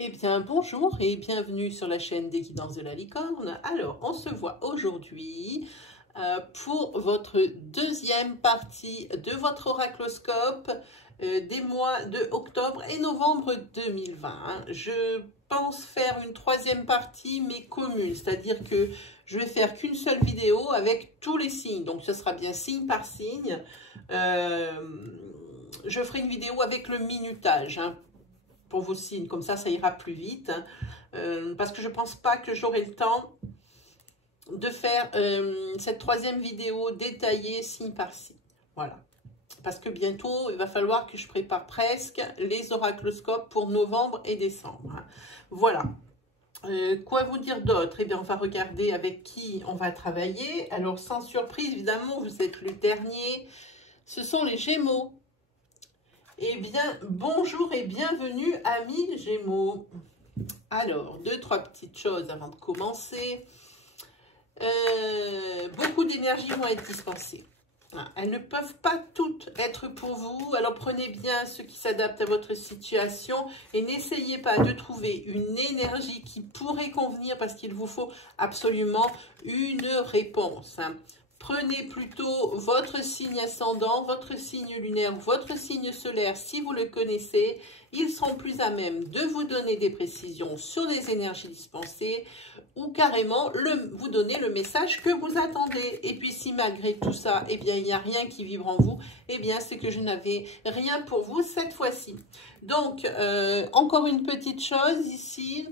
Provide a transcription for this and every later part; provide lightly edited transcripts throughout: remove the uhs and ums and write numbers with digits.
Eh bien, bonjour et bienvenue sur la chaîne des Guidances de la Licorne. Alors, on se voit aujourd'hui pour votre deuxième partie de votre oracloscope des mois de octobre et novembre 2020. Je pense faire une troisième partie, mais commune, c'est-à-dire que je vais faire qu'une seule vidéo avec tous les signes. Donc, ce sera bien signe par signe. Je ferai une vidéo avec le minutage, pour vos signes, comme ça ira plus vite, parce que je pense pas que j'aurai le temps de faire cette troisième vidéo détaillée signe par signe. Voilà, parce que bientôt, il va falloir que je prépare presque les oracloscopes pour novembre et décembre. Voilà. Quoi vous dire d'autre? Eh bien, on va regarder avec qui on va travailler. Alors, sans surprise, évidemment, vous êtes le dernier. Ce sont les Gémeaux. Eh bien, bonjour et bienvenue, amis Gémeaux. Alors, deux, trois petites choses avant de commencer. Beaucoup d'énergie vont être dispensées. Elles ne peuvent pas toutes être pour vous. Alors, prenez bien ce qui s'adapte à votre situation et n'essayez pas de trouver une énergie qui pourrait convenir parce qu'il vous faut absolument une réponse. Prenez plutôt votre signe ascendant, votre signe lunaire, votre signe solaire si vous le connaissez. Ils seront plus à même de vous donner des précisions sur les énergies dispensées ou carrément vous donner le message que vous attendez. Et puis si malgré tout ça, eh bien, il n'y a rien qui vibre en vous, eh bien, c'est que je n'avais rien pour vous cette fois-ci. Donc, encore une petite chose ici.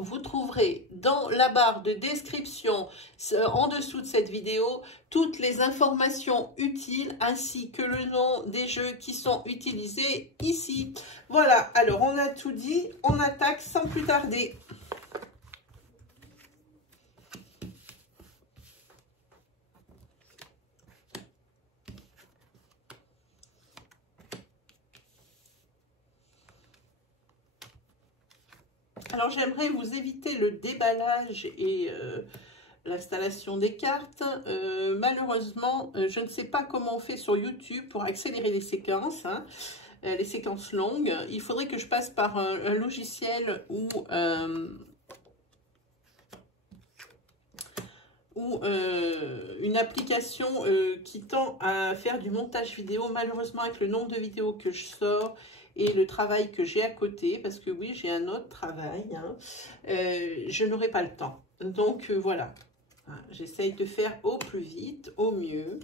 Vous trouverez dans la barre de description en dessous de cette vidéo toutes les informations utiles ainsi que le nom des jeux qui sont utilisés ici. Voilà, alors on a tout dit, on attaque sans plus tarder. Alors j'aimerais vous éviter le déballage et l'installation des cartes. Malheureusement, je ne sais pas comment on fait sur YouTube pour accélérer les séquences longues. Il faudrait que je passe par un logiciel ou une application qui tend à faire du montage vidéo. Malheureusement, avec le nombre de vidéos que je sors et le travail que j'ai à côté, parce que oui, j'ai un autre travail, je n'aurai pas le temps. Donc voilà, j'essaye de faire au plus vite, au mieux.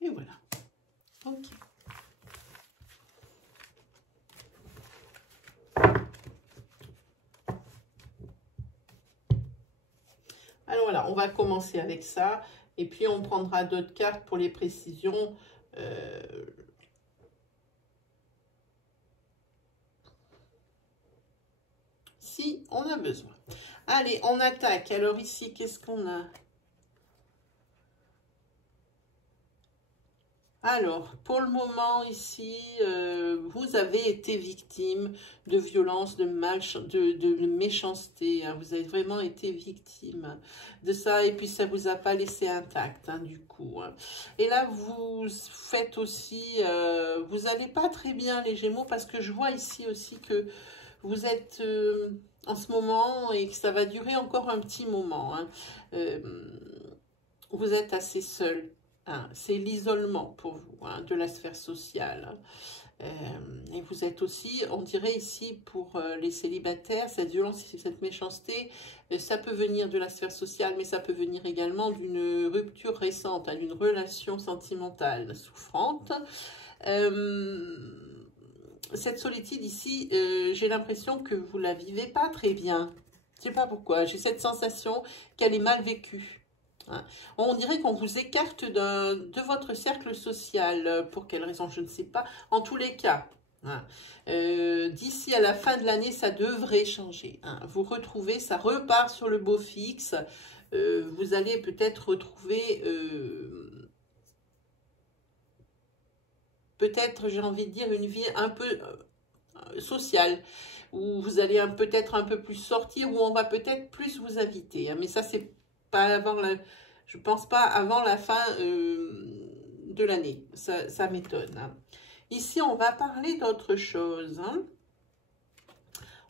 Et voilà. Ok. Alors voilà, on va commencer avec ça. Et puis on prendra d'autres cartes pour les précisions. Si on a besoin. Allez, on attaque. Alors ici, qu'est-ce qu'on a? Alors, pour le moment, ici, vous avez été victime de violence, de méchanceté. Vous avez vraiment été victime de ça. Et puis, ça ne vous a pas laissé intact, du coup. Et là, vous faites aussi... vous n'allez pas très bien, les Gémeaux, parce que je vois ici aussi que vous êtes... en ce moment, et que ça va durer encore un petit moment. Vous êtes assez seul. C'est l'isolement pour vous, de la sphère sociale. Et vous êtes aussi, on dirait ici, pour les célibataires, cette violence, cette méchanceté, ça peut venir de la sphère sociale, mais ça peut venir également d'une rupture récente, d'une relation sentimentale souffrante. Cette solitude ici, j'ai l'impression que vous la vivez pas très bien. Je sais pas pourquoi, j'ai cette sensation qu'elle est mal vécue. On dirait qu'on vous écarte de votre cercle social. Pour quelle raison, je ne sais pas. En tous les cas, d'ici à la fin de l'année, ça devrait changer. Vous retrouvez, ça repart sur le beau fixe. Vous allez peut-être retrouver peut-être, j'ai envie de dire, une vie un peu sociale, où vous allez peut-être un peu plus sortir, où on va peut-être plus vous inviter. Hein. Mais ça, c'est pas avant je pense pas avant la fin de l'année. Ça m'étonne. Hein. Ici, on va parler d'autre chose. Hein.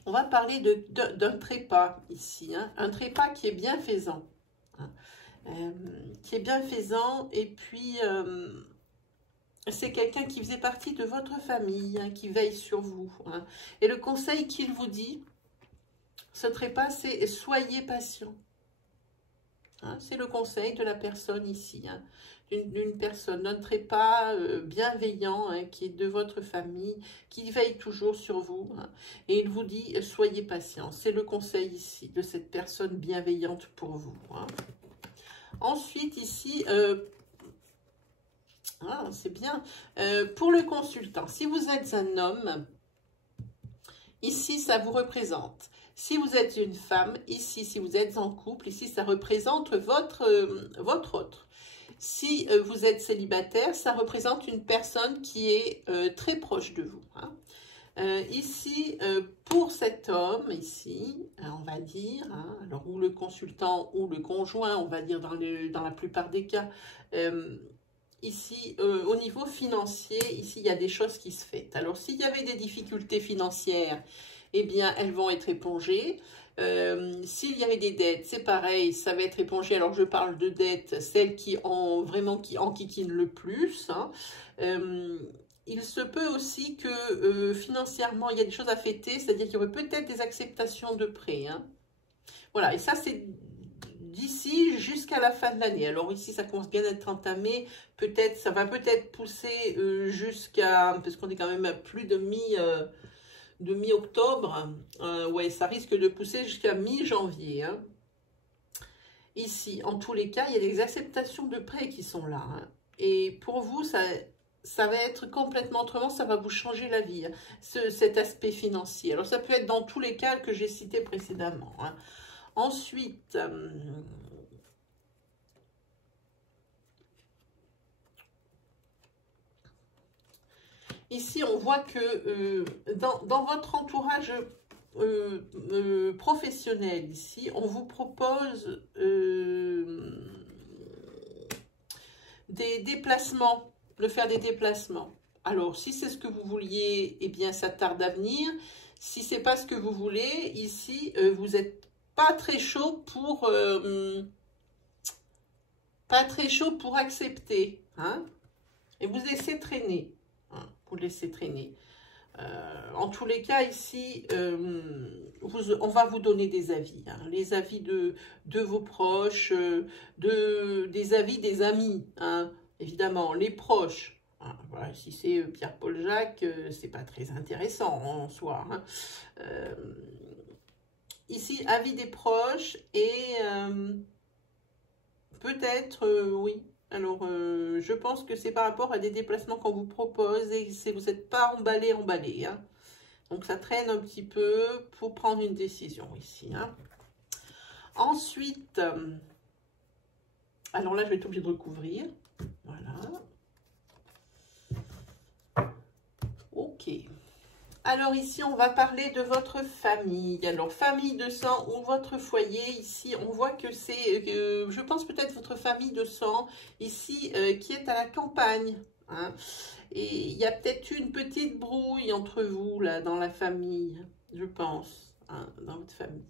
On va parler d'un trépas ici. Hein. Un trépas qui est bienfaisant. Hein. Qui est bienfaisant. Et puis, c'est quelqu'un qui faisait partie de votre famille, hein, qui veille sur vous. Hein. Et le conseil qu'il vous dit, ce trépas, c'est soyez patient. Hein, c'est le conseil de la personne ici, hein, d'une personne, d'un trépas bienveillant, hein, qui est de votre famille, qui veille toujours sur vous. Hein, et il vous dit, soyez patient. C'est le conseil ici de cette personne bienveillante pour vous. Hein. Ensuite, ici, c'est bien, pour le consultant, si vous êtes un homme, ici, ça vous représente. Si vous êtes une femme, ici, si vous êtes en couple, ici, ça représente votre autre. Si vous êtes célibataire, ça représente une personne qui est très proche de vous. Hein. Ici, pour cet homme, ici, on va dire, hein, alors ou le consultant ou le conjoint, on va dire dans la plupart des cas, ici, au niveau financier, ici, il y a des choses qui se font. Alors, s'il y avait des difficultés financières, eh bien, elles vont être épongées. S'il y avait des dettes, c'est pareil, ça va être épongé. Alors, je parle de dettes, celles qui enquiquinent le plus. Hein. Il se peut aussi que financièrement, il y a des choses à fêter, c'est-à-dire qu'il y aurait peut-être des acceptations de prêts. Hein. Voilà, et ça, c'est d'ici jusqu'à la fin de l'année. Alors ici, ça commence bien à être entamé. Peut-être, ça va peut-être pousser jusqu'à, parce qu'on est quand même à plus de mi-octobre. Ouais, ça risque de pousser jusqu'à mi-janvier. Hein. Ici, en tous les cas, il y a des acceptations de prêts qui sont là. Hein. Et pour vous, ça va être complètement autrement, ça va vous changer la vie, hein, cet aspect financier. Alors, ça peut être dans tous les cas que j'ai cités précédemment. Hein. Ensuite, ici, on voit que dans votre entourage professionnel, ici, on vous propose des déplacements, de faire des déplacements. Alors, si c'est ce que vous vouliez, eh bien, ça tarde à venir. Si c'est pas ce que vous voulez, ici, vous n'êtes pas très chaud pour accepter. Hein, et vous laissez traîner. Hein, vous laissez traîner. En tous les cas, ici, on va vous donner des avis. Hein, les avis de vos proches, des avis des amis. Hein, évidemment, les proches. Hein, voilà, si c'est Pierre-Paul Jacques, c'est pas très intéressant en soi. Hein. Ici, avis des proches et peut-être, oui. Alors, je pense que c'est par rapport à des déplacements qu'on vous propose et vous n'êtes pas emballé. Hein. Donc, ça traîne un petit peu pour prendre une décision ici. Hein. Ensuite, alors là, je vais être obligée de recouvrir. Voilà. Ok. Alors ici, on va parler de votre famille. Alors, famille de sang ou votre foyer. Ici, on voit que c'est, je pense peut-être votre famille de sang, ici, qui est à la campagne. Hein. Et il y a peut-être une petite brouille entre vous, là, dans la famille, je pense, hein, dans votre famille.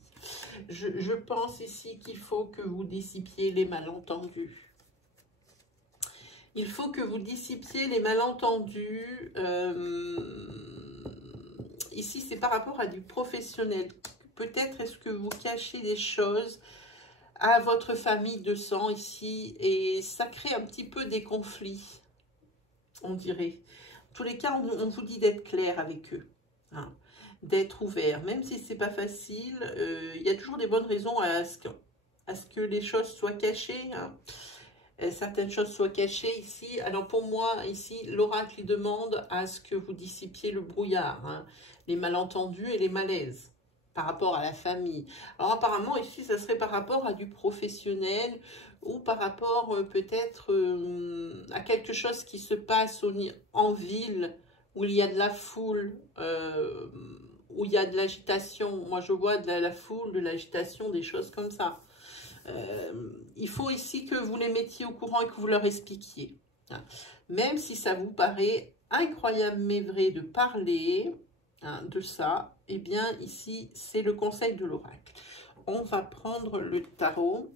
Je pense ici qu'il faut que vous dissipiez les malentendus. Il faut que vous dissipiez les malentendus. Ici, c'est par rapport à du professionnel. Peut-être est-ce que vous cachez des choses à votre famille de sang ici et ça crée un petit peu des conflits, on dirait. En tous les cas, on vous dit d'être clair avec eux, hein, d'être ouvert. Même si c'est pas facile, il y a toujours des bonnes raisons à ce que les choses soient cachées. Hein. Certaines choses soient cachées ici. Alors pour moi, ici, l'oracle demande à ce que vous dissipiez le brouillard, hein, les malentendus et les malaises par rapport à la famille. Alors apparemment, ici, ça serait par rapport à du professionnel ou par rapport peut-être à quelque chose qui se passe en ville, où il y a de la foule, où il y a de l'agitation. Moi, je vois de la foule, de l'agitation, des choses comme ça. Il faut ici que vous les mettiez au courant et que vous leur expliquiez. Hein. Même si ça vous paraît incroyable mais vrai de parler de ça, eh bien, ici, c'est le conseil de l'oracle. On va prendre le tarot.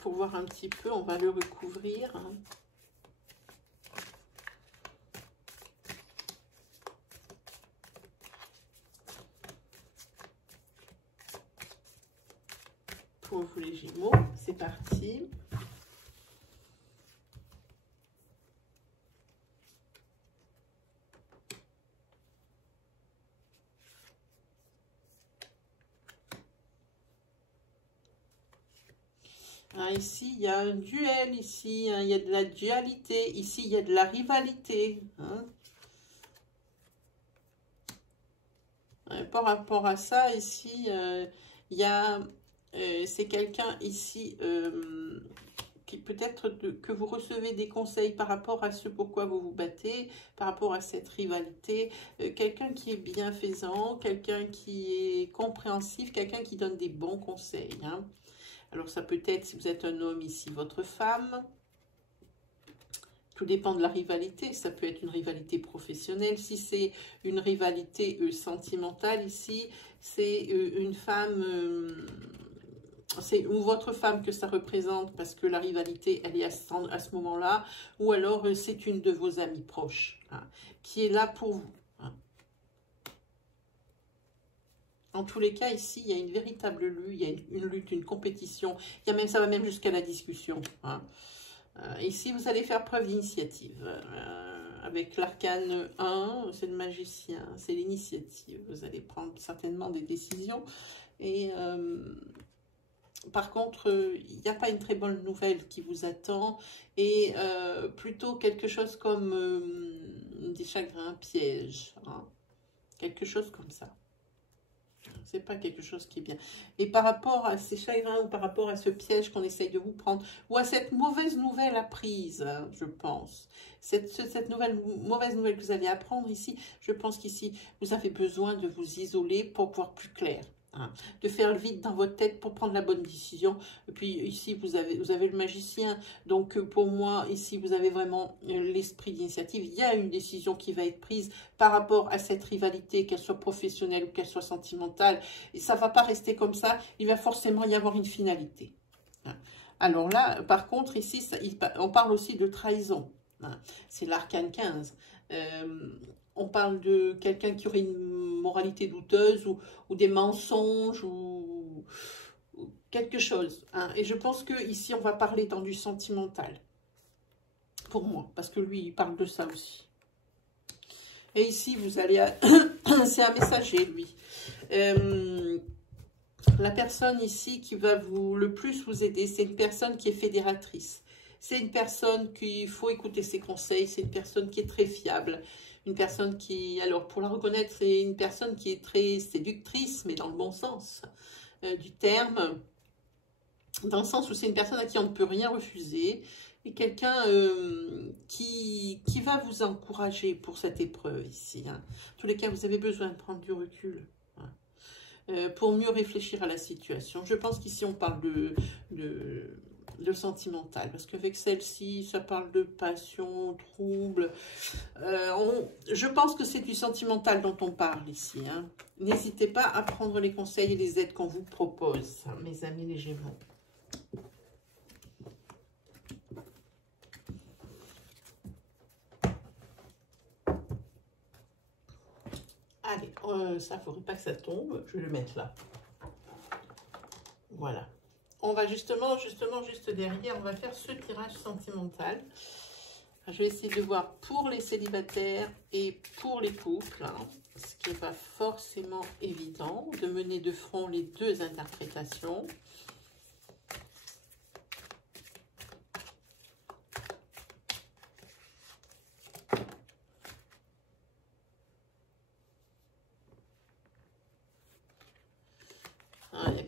Pour voir un petit peu, on va le recouvrir. Pour vous les Gémeaux, c'est parti. Ici, il y a un duel, ici, il y a de la dualité, ici, il y a de la rivalité. Par rapport à ça, ici, il y a, c'est quelqu'un ici qui peut-être que vous recevez des conseils par rapport à ce pourquoi vous vous battez, par rapport à cette rivalité, quelqu'un qui est bienfaisant, quelqu'un qui est compréhensif, quelqu'un qui donne des bons conseils. Alors, ça peut être, si vous êtes un homme ici, votre femme. Tout dépend de la rivalité. Ça peut être une rivalité professionnelle. Si c'est une rivalité sentimentale ici, c'est une femme... c'est ou votre femme que ça représente parce que la rivalité, elle est à ce moment-là. Ou alors, c'est une de vos amies proches qui est là pour vous. En tous les cas, ici, il y a une véritable lutte, il y a une lutte, une compétition. Il y a même, ça va même jusqu'à la discussion. Ici, vous allez faire preuve d'initiative. Avec l'arcane 1, c'est le magicien, c'est l'initiative. Vous allez prendre certainement des décisions. Et par contre, il n'y a pas une très bonne nouvelle qui vous attend. Et plutôt quelque chose comme des chagrins pièges. Quelque chose comme ça. C'est pas quelque chose qui est bien. Et par rapport à ces chagrins ou par rapport à ce piège qu'on essaye de vous prendre, ou à cette mauvaise nouvelle apprise, je pense, cette mauvaise nouvelle que vous allez apprendre ici, je pense qu'ici, vous avez besoin de vous isoler pour voir plus clair. De faire le vide dans votre tête pour prendre la bonne décision. Et puis ici, vous avez le magicien. Donc pour moi, ici, vous avez vraiment l'esprit d'initiative. Il y a une décision qui va être prise par rapport à cette rivalité, qu'elle soit professionnelle ou qu'elle soit sentimentale. Et ça ne va pas rester comme ça. Il va forcément y avoir une finalité. Alors là, par contre, ici, on parle aussi de trahison. C'est l'arcane 15. On parle de quelqu'un qui aurait une moralité douteuse ou des mensonges ou quelque chose. Et je pense que ici on va parler dans du sentimental. Pour moi, parce que lui, il parle de ça aussi. Et ici, vous allez... c'est un messager, lui. La personne ici qui va le plus vous aider, c'est une personne qui est fédératrice. C'est une personne qu'il faut écouter ses conseils. C'est une personne qui est très fiable. Une personne qui, alors pour la reconnaître, c'est une personne qui est très séductrice, mais dans le bon sens du terme. Dans le sens où c'est une personne à qui on ne peut rien refuser. Et quelqu'un qui va vous encourager pour cette épreuve ici. En tous les cas, vous avez besoin de prendre du recul. Pour mieux réfléchir à la situation. Je pense qu'ici, on parle de sentimental, parce qu'avec celle-ci, ça parle de passion, trouble. Je pense que c'est du sentimental dont on parle ici. N'hésitez pas à prendre les conseils et les aides qu'on vous propose, mes amis les Gémeaux. Allez, ça, il ne faudrait pas que ça tombe. Je vais le mettre là. Voilà. On va justement, juste derrière, on va faire ce tirage sentimental. Je vais essayer de voir pour les célibataires et pour les couples, ce qui n'est pas forcément évident, de mener de front les deux interprétations.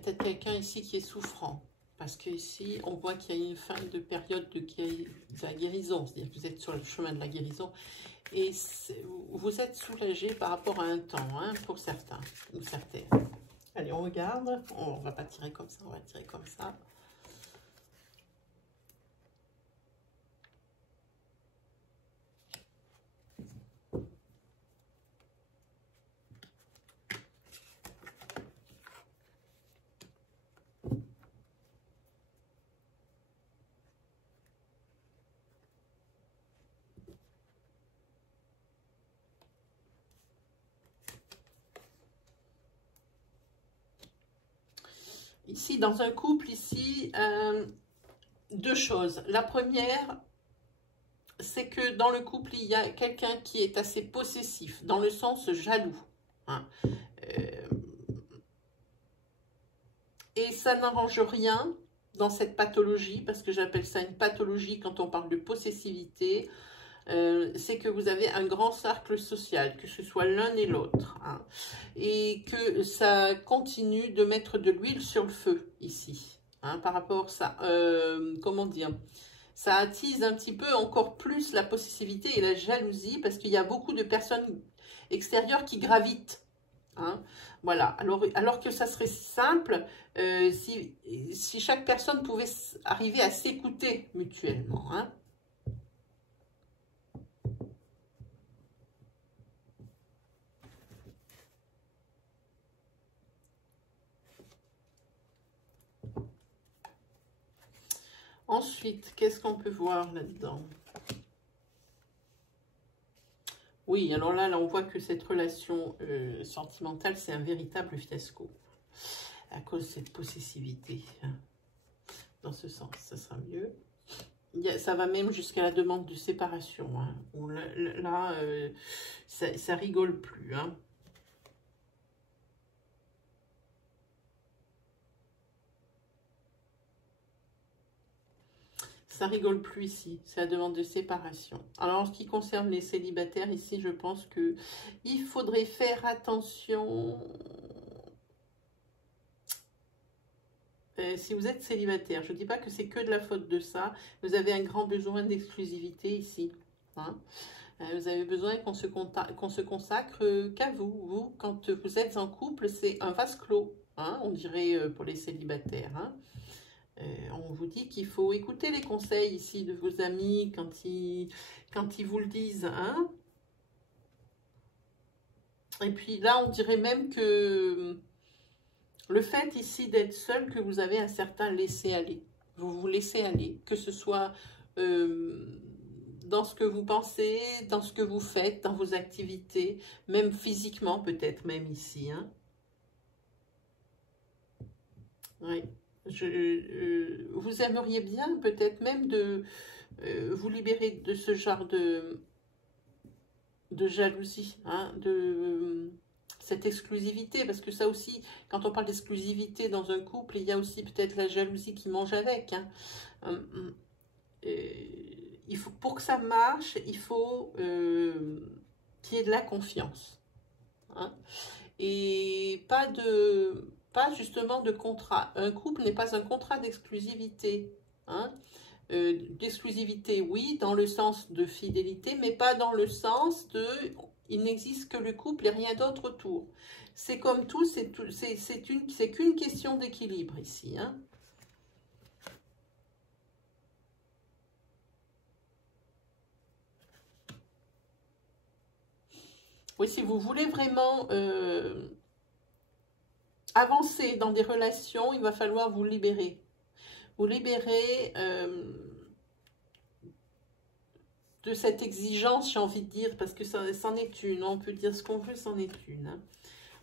peut-être quelqu'un ici qui est souffrant. Parce qu'ici, on voit qu'il y a une fin de période de la guérison. C'est-à-dire que vous êtes sur le chemin de la guérison. Et vous êtes soulagé par rapport à un temps, hein, pour certains ou certaines. Allez, on regarde. On ne va pas tirer comme ça, on va tirer comme ça. Ici, dans un couple, ici, deux choses. La première, c'est que dans le couple, il y a quelqu'un qui est assez possessif, dans le sens jaloux. Hein. Et ça n'arrange rien dans cette pathologie, parce que j'appelle ça une pathologie quand on parle de possessivité. C'est que vous avez un grand cercle social, que ce soit l'un et l'autre, hein, et que ça continue de mettre de l'huile sur le feu ici, hein, par rapport à ça, comment dire, ça attise un petit peu encore plus la possessivité et la jalousie, parce qu'il y a beaucoup de personnes extérieures qui gravitent, hein, voilà, alors que ça serait si simple si chaque personne pouvait arriver à s'écouter mutuellement, hein. Ensuite, qu'est-ce qu'on peut voir là-dedans? Oui, alors là, on voit que cette relation sentimentale, c'est un véritable fiasco. À cause de cette possessivité. Dans ce sens, ça sera mieux. Ça va même jusqu'à la demande de séparation. Hein, où là, ça rigole plus. Hein. Ça rigole plus ici, c'est la demande de séparation. Alors, en ce qui concerne les célibataires, ici, je pense que il faudrait faire attention. Si vous êtes célibataire, je ne dis pas que c'est que de la faute de ça. Vous avez un grand besoin d'exclusivité ici. Hein. Vous avez besoin qu'on se consacre qu'à vous. Vous, quand vous êtes en couple, c'est un vase clos, hein, on dirait pour les célibataires. Hein. On vous dit qu'il faut écouter les conseils ici de vos amis quand ils vous le disent. Hein. Et puis là, on dirait même que le fait ici d'être seul, que vous avez un certain laisser-aller. Vous vous laissez aller, que ce soit dans ce que vous pensez, dans ce que vous faites, dans vos activités, même physiquement peut-être, même ici. Hein. Oui. Vous aimeriez bien peut-être même de vous libérer de ce genre de jalousie, hein, de cette exclusivité, parce que ça aussi, quand on parle d'exclusivité dans un couple, il y a aussi peut-être la jalousie qui mange avec. Hein. Il faut, pour que ça marche, il faut qu'il y ait de la confiance. Hein, et pas justement de contrat. Un couple n'est pas un contrat d'exclusivité. Hein. D'exclusivité, oui, dans le sens de fidélité, mais pas dans le sens de il n'existe que le couple et rien d'autre autour. C'est comme tout, c'est qu'une question d'équilibre ici. Hein. Oui, si vous voulez vraiment avancer dans des relations, il va falloir vous libérer. Vous libérer de cette exigence, j'ai envie de dire, parce que c'en est une. On peut dire ce qu'on veut, c'en est une. Hein.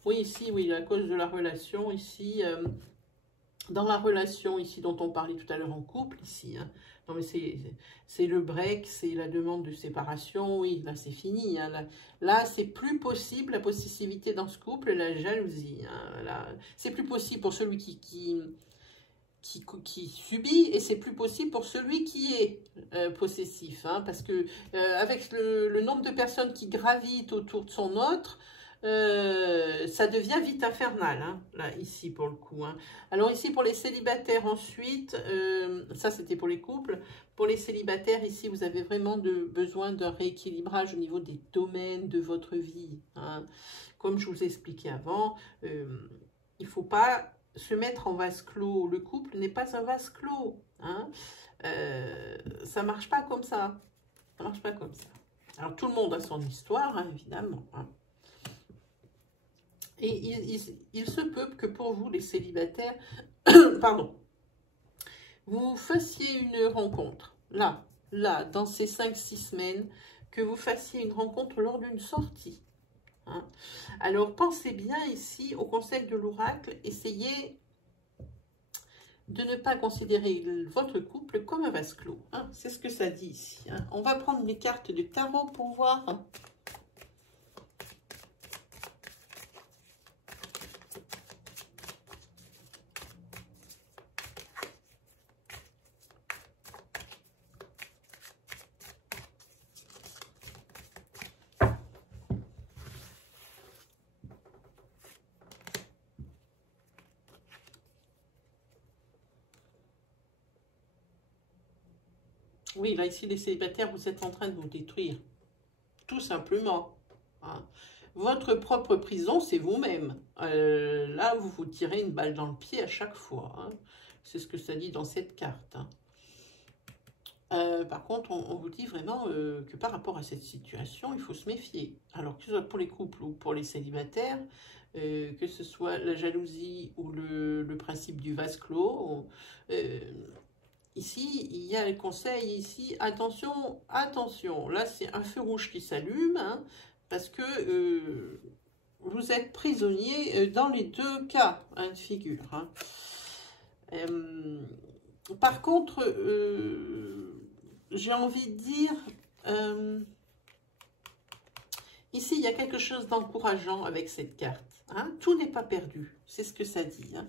Oui, ici, oui, à cause de la relation, ici, dans la relation ici dont on parlait tout à l'heure en couple, ici, hein. Non mais c'est le break, c'est la demande de séparation, oui, là c'est fini. Hein. Là c'est plus possible la possessivité dans ce couple, la jalousie. Hein. C'est plus possible pour celui qui subit et c'est plus possible pour celui qui est possessif. Hein, parce que avec le nombre de personnes qui gravitent autour de son autre, ça devient vite infernal, hein, là, ici, pour le coup. Hein. Alors, ici, pour les célibataires, ensuite, ça, c'était pour les couples. Pour les célibataires, ici, vous avez vraiment besoin d'un rééquilibrage au niveau des domaines de votre vie. Hein. Comme je vous ai expliqué avant, il ne faut pas se mettre en vase clos. Le couple n'est pas un vase clos. Hein. Ça ne marche pas comme ça. Ça ne marche pas comme ça. Alors, tout le monde a son histoire, hein, évidemment. Hein. Et il se peut que pour vous, les célibataires, pardon, vous fassiez une rencontre, là, dans ces 5-6 semaines, que vous fassiez une rencontre lors d'une sortie. Hein. Alors, pensez bien ici au conseil de l'oracle, essayez de ne pas considérer votre couple comme un vase clos. Hein. C'est ce que ça dit ici. Hein. On va prendre les cartes de tarot pour voir. Hein. Oui, là, ici, les célibataires, vous êtes en train de vous détruire. Tout simplement. Hein. Votre propre prison, c'est vous-même. Là, vous vous tirez une balle dans le pied à chaque fois. Hein. C'est ce que ça dit dans cette carte. Hein. Par contre, on vous dit vraiment que par rapport à cette situation, il faut se méfier. Alors, que ce soit pour les couples ou pour les célibataires, que ce soit la jalousie ou le principe du vase clos, ici, il y a le conseil, ici, attention, attention. Là, c'est un feu rouge qui s'allume, hein, parce que vous êtes prisonnier dans les deux cas hein, de figure. Hein. Par contre, j'ai envie de dire, ici, il y a quelque chose d'encourageant avec cette carte. Hein. Tout n'est pas perdu, c'est ce que ça dit. Hein.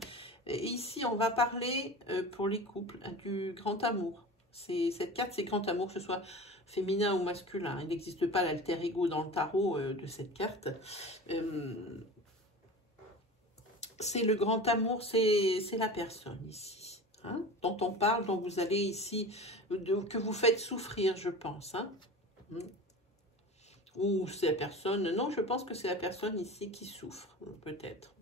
Et ici, on va parler pour les couples du grand amour. Cette carte, c'est grand amour, que ce soit féminin ou masculin. Il n'existe pas l'alter ego dans le tarot de cette carte. C'est le grand amour, c'est la personne ici. Hein, dont on parle, dont vous allez ici, que vous faites souffrir, je pense. Hein. Ou c'est la personne, non, je pense que c'est la personne ici qui souffre, peut-être.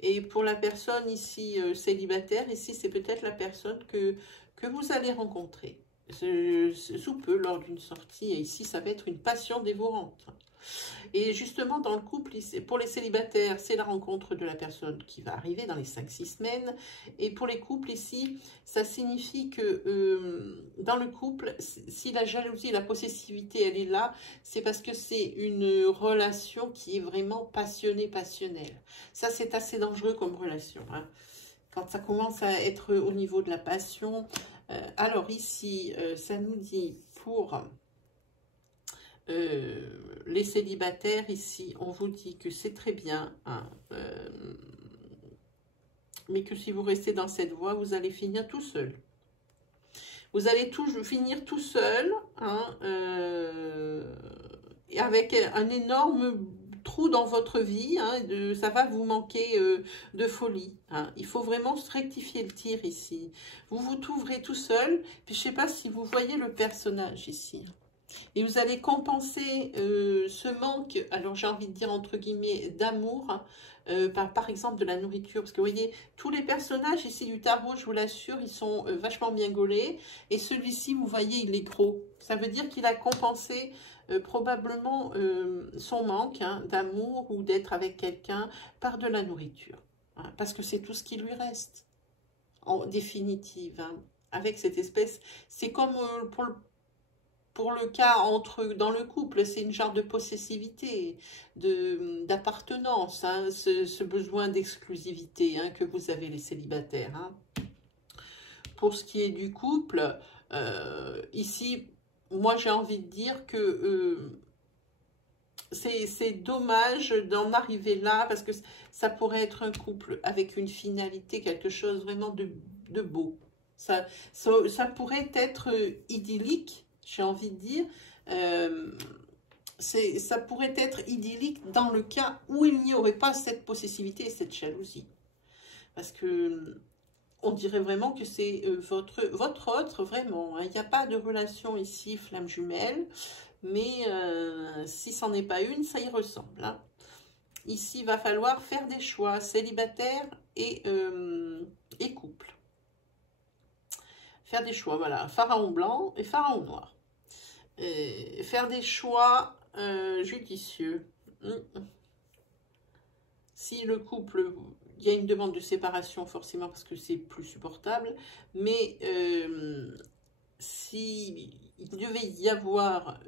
Et pour la personne ici célibataire, ici c'est peut-être la personne que vous allez rencontrer. Sous peu lors d'une sortie, et ici ça va être une passion dévorante. Et justement dans le couple, pour les célibataires, c'est la rencontre de la personne qui va arriver dans les 5-6 semaines. Et pour les couples ici, ça signifie que dans le couple, si la jalousie, la possessivité, elle est là, c'est parce que c'est une relation qui est vraiment passionnée, passionnelle. Ça, c'est assez dangereux comme relation. Hein. Quand ça commence à être au niveau de la passion. Alors ici, ça nous dit pour... les célibataires ici, on vous dit que c'est très bien, hein, mais que si vous restez dans cette voie, vous allez finir tout seul. Vous allez finir tout seul, hein, avec un énorme trou dans votre vie, hein, ça va vous manquer de folie. Hein. Il faut vraiment rectifier le tir ici. Vous vous trouverez tout seul, puis je ne sais pas si vous voyez le personnage ici. Et vous allez compenser ce manque, alors j'ai envie de dire entre guillemets, d'amour, hein, par exemple de la nourriture. Parce que vous voyez, tous les personnages ici du tarot, je vous l'assure, ils sont vachement bien gaulés. Et celui-ci, vous voyez, il est gros. Ça veut dire qu'il a compensé probablement son manque hein, d'amour ou d'être avec quelqu'un par de la nourriture. Hein, parce que c'est tout ce qui lui reste, en définitive. Hein, avec cette espèce, c'est comme pour le cas dans le couple, c'est une genre de possessivité, d'appartenance, hein, ce besoin d'exclusivité hein, que vous avez les célibataires. Hein. Pour ce qui est du couple, ici, moi j'ai envie de dire que c'est dommage d'en arriver là, parce que ça pourrait être un couple avec une finalité, quelque chose vraiment de beau. Ça pourrait être idyllique, j'ai envie de dire, ça pourrait être idyllique dans le cas où il n'y aurait pas cette possessivité et cette jalousie. Parce que on dirait vraiment que c'est votre autre, vraiment. Il n'y a pas de relation ici, flamme jumelle, mais si c'en est pas une, ça y ressemble. Hein. Ici, il va falloir faire des choix, célibataire et couple. Faire des choix, voilà, pharaon blanc et pharaon noir. Faire des choix judicieux. Si le couple, il y a une demande de séparation forcément parce que c'est plus supportable, mais si il devait y avoir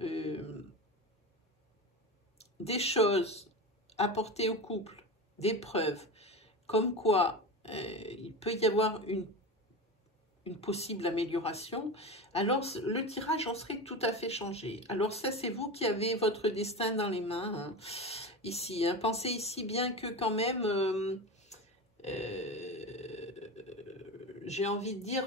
des choses apportées au couple, des preuves, comme quoi il peut y avoir une possible amélioration, alors le tirage en serait tout à fait changé. Alors ça, c'est vous qui avez votre destin dans les mains, hein, ici. Hein. Pensez ici bien que quand même, j'ai envie de dire,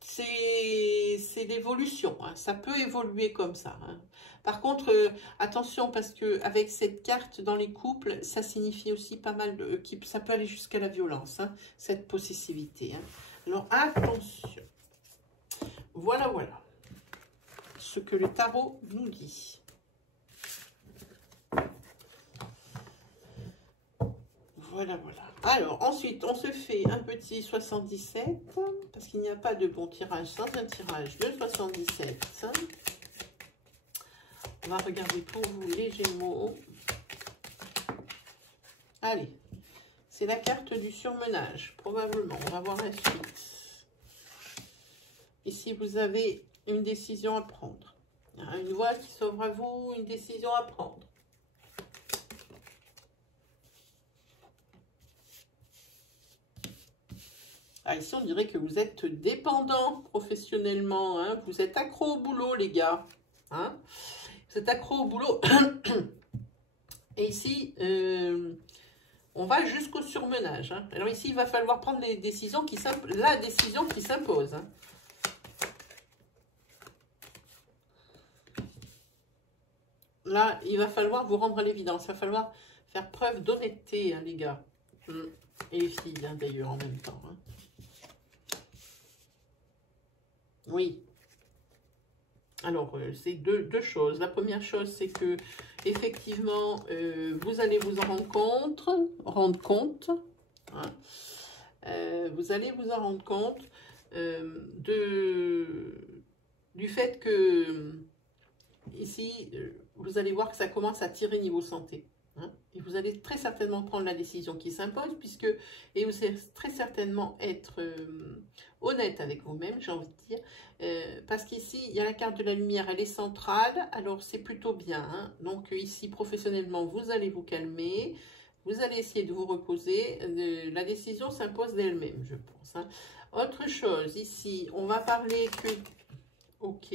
c'est l'évolution. Hein. Ça peut évoluer comme ça. Hein. Par contre, attention, parce que avec cette carte dans les couples, ça signifie aussi pas mal de... ça peut aller jusqu'à la violence, hein, cette possessivité. Hein. Alors, attention. Voilà, voilà. Ce que le tarot nous dit. Voilà, voilà. Alors, ensuite, on se fait un petit 77, parce qu'il n'y a pas de bon tirage sans un tirage de 77. On va regarder pour vous les Gémeaux. Allez. C'est la carte du surmenage, probablement. On va voir la suite. Ici, vous avez une décision à prendre. Une voie qui s'ouvre à vous, une décision à prendre. Ah, ici, on dirait que vous êtes dépendant professionnellement. Hein. Vous êtes accro au boulot, les gars. Hein. Vous êtes accro au boulot. Et ici... on va jusqu'au surmenage. Hein. Alors ici, il va falloir prendre les décisions la décision qui s'impose. Hein. Là, il va falloir vous rendre à l'évidence. Il va falloir faire preuve d'honnêteté, hein, les gars. Et les filles, hein, d'ailleurs, en même temps. Hein. Oui. Alors, c'est deux choses. La première chose, c'est que effectivement, vous allez vous en rendre compte. Hein, vous allez vous en rendre compte du fait que ici, vous allez voir que ça commence à tirer niveau santé. Hein, et vous allez très certainement prendre la décision qui s'impose, et vous allez très certainement être honnête avec vous-même, j'ai envie de dire, parce qu'ici, il y a la carte de la lumière, elle est centrale, alors c'est plutôt bien. Hein, donc ici, professionnellement, vous allez vous calmer, vous allez essayer de vous reposer, la décision s'impose d'elle-même, je pense. Hein. Autre chose, ici, on va parler que... Ok...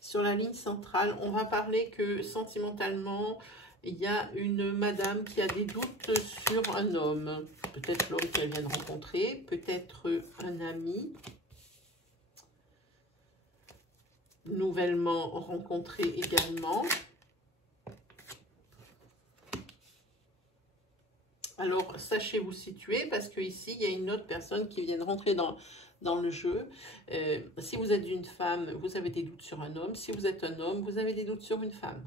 Sur la ligne centrale, on va parler que sentimentalement, il y a une madame qui a des doutes sur un homme. Peut-être l'homme qu'elle vient de rencontrer, peut-être un ami nouvellement rencontré également. Alors, sachez vous situer parce que ici il y a une autre personne qui vient de rentrer dans le jeu. Si vous êtes une femme, vous avez des doutes sur un homme. Si vous êtes un homme, vous avez des doutes sur une femme.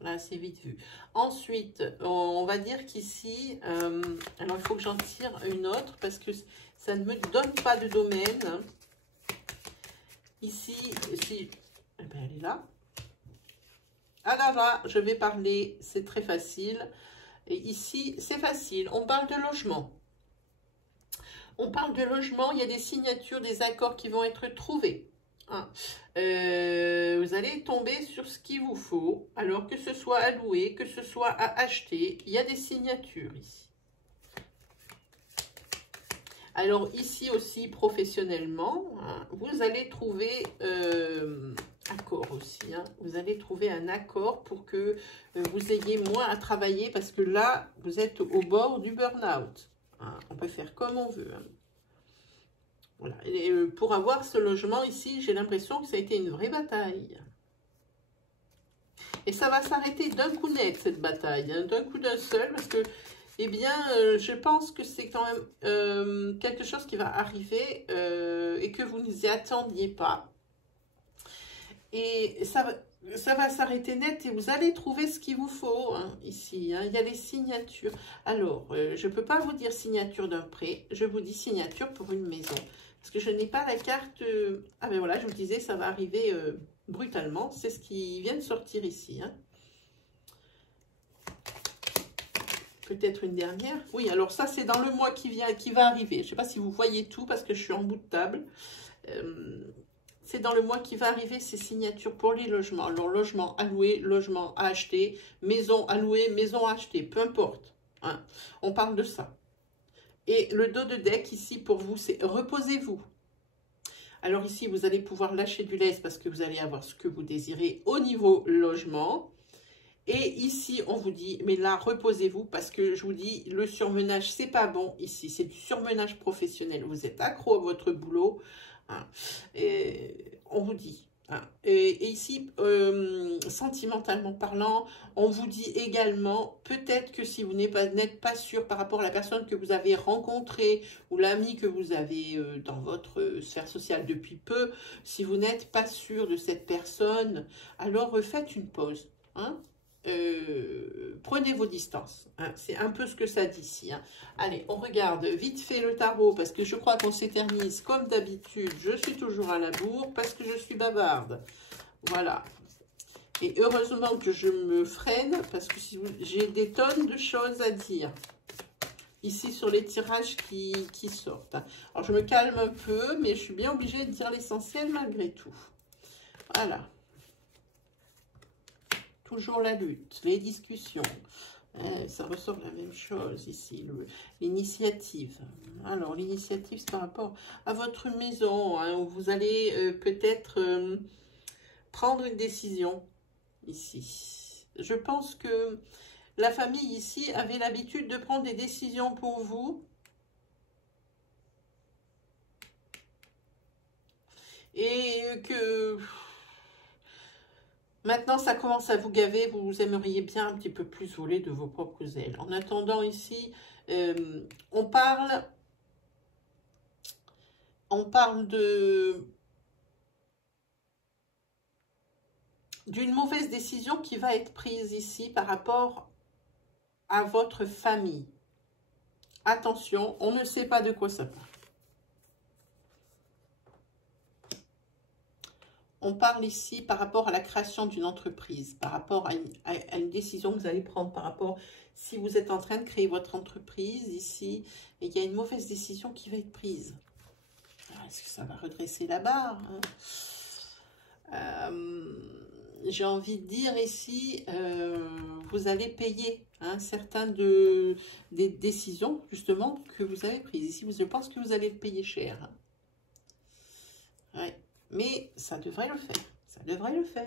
Là, c'est vite vu. Ensuite, on va dire qu'ici, alors il faut que j'en tire une autre parce que ça ne me donne pas de domaine. Ici, si, eh bien, elle est là. Ah là, je vais parler, c'est très facile. Et ici, c'est facile. On parle de logement. On parle de logement, il y a des signatures, des accords qui vont être trouvés. Hein. Vous allez tomber sur ce qu'il vous faut. Alors que ce soit à louer, que ce soit à acheter, il y a des signatures ici. Alors ici aussi, professionnellement, hein, vous allez trouver accord aussi. Hein. Vous allez trouver un accord pour que vous ayez moins à travailler parce que là, vous êtes au bord du burn-out. Hein. On peut faire comme on veut. Hein. Voilà. Et pour avoir ce logement ici, j'ai l'impression que ça a été une vraie bataille. Et ça va s'arrêter d'un coup net, cette bataille, hein, d'un coup d'un seul, parce que, eh bien, je pense que c'est quand même quelque chose qui va arriver et que vous n'y attendiez pas. Et ça va s'arrêter net et vous allez trouver ce qu'il vous faut, hein, ici. Hein. Il y a les signatures. Alors, je ne peux pas vous dire signature d'un prêt, je vous dis signature pour une maison. Parce que je n'ai pas la carte... Ah ben voilà, je vous disais, ça va arriver... brutalement, c'est ce qui vient de sortir ici. Hein. Peut-être une dernière. Oui, alors ça, c'est dans le mois qui va arriver. Je ne sais pas si vous voyez tout parce que je suis en bout de table. C'est dans le mois qui va arriver ces signatures pour les logements. Alors, logement à louer, logement à acheter, maison à louer, maison à acheter, peu importe. Hein. On parle de ça. Et le dos de deck ici pour vous, c'est reposez-vous. Alors ici, vous allez pouvoir lâcher du lest parce que vous allez avoir ce que vous désirez au niveau logement. Et ici, on vous dit, mais là, reposez-vous parce que je vous dis, le surmenage, c'est pas bon ici. C'est du surmenage professionnel. Vous êtes accro à votre boulot. Hein, et on vous dit. Hein, et ici, sentimentalement parlant, on vous dit également, peut-être que si vous n'êtes pas sûr par rapport à la personne que vous avez rencontrée ou l'ami que vous avez dans votre sphère sociale depuis peu, si vous n'êtes pas sûr de cette personne, alors faites une pause. Hein. Prenez vos distances. Hein. C'est un peu ce que ça dit ici. Hein. Allez, on regarde vite fait le tarot parce que je crois qu'on s'éternise comme d'habitude. Je suis toujours à la bourre parce que je suis bavarde. Voilà. Et heureusement que je me freine parce que si j'ai des tonnes de choses à dire. Ici sur les tirages qui sortent. Hein. Alors je me calme un peu, mais je suis bien obligée de dire l'essentiel malgré tout. Voilà. Toujours la lutte, les discussions. Ça ressort la même chose ici, l'initiative. Alors, l'initiative, c'est par rapport à votre maison, hein, où vous allez peut-être prendre une décision ici. Je pense que la famille ici avait l'habitude de prendre des décisions pour vous. Et que... Maintenant, ça commence à vous gaver, vous aimeriez bien un petit peu plus voler de vos propres ailes. En attendant ici, on parle d'une mauvaise décision qui va être prise ici par rapport à votre famille. Attention, on ne sait pas de quoi ça parle. On parle ici par rapport à la création d'une entreprise, par rapport à une décision que vous allez prendre, par rapport si vous êtes en train de créer votre entreprise ici, et il y a une mauvaise décision qui va être prise. Est-ce que ça va redresser la barre, hein? J'ai envie de dire ici, vous allez payer certaines des décisions justement que vous avez prises. Ici, je pense que vous allez le payer cher. Hein. Ouais. Mais ça devrait le faire. Ça devrait le faire.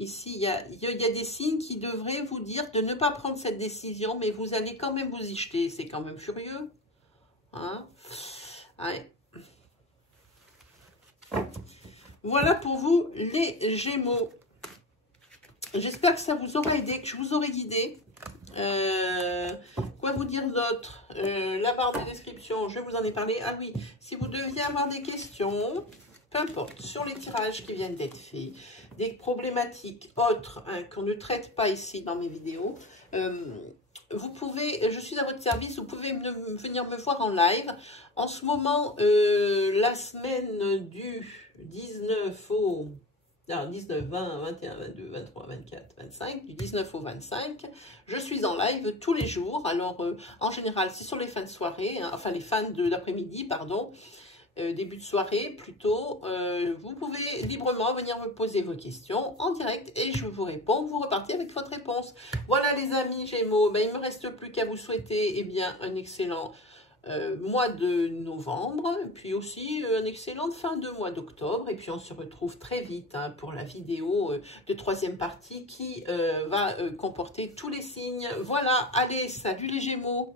Ici, il y a des signes qui devraient vous dire de ne pas prendre cette décision, mais vous allez quand même vous y jeter. C'est quand même furieux. Hein? Ouais. Voilà pour vous, les Gémeaux. J'espère que ça vous aura aidé, que je vous aurai guidé. Quoi vous dire d'autre? La barre de description, je vous en ai parlé. Ah oui, si vous deviez avoir des questions, peu importe, sur les tirages qui viennent d'être faits, des problématiques autres qu'on ne traite pas ici dans mes vidéos, vous pouvez, je suis à votre service, vous pouvez venir me voir en live. En ce moment, la semaine du 19 au... Alors, 19, 20, 21, 22, 23, 24, 25, du 19 au 25, je suis en live tous les jours. Alors, en général, c'est sur les fins de soirée, hein, enfin les fins de l'après-midi, pardon, début de soirée plutôt. Vous pouvez librement venir me poser vos questions en direct et je vous réponds. Vous repartez avec votre réponse. Voilà les amis Gémeaux, ben, il ne me reste plus qu'à vous souhaiter bien, un excellent mois de novembre, et puis aussi une excellente fin de mois d'octobre, et puis on se retrouve très vite pour la vidéo de troisième partie qui va comporter tous les signes. Voilà, allez, salut les Gémeaux!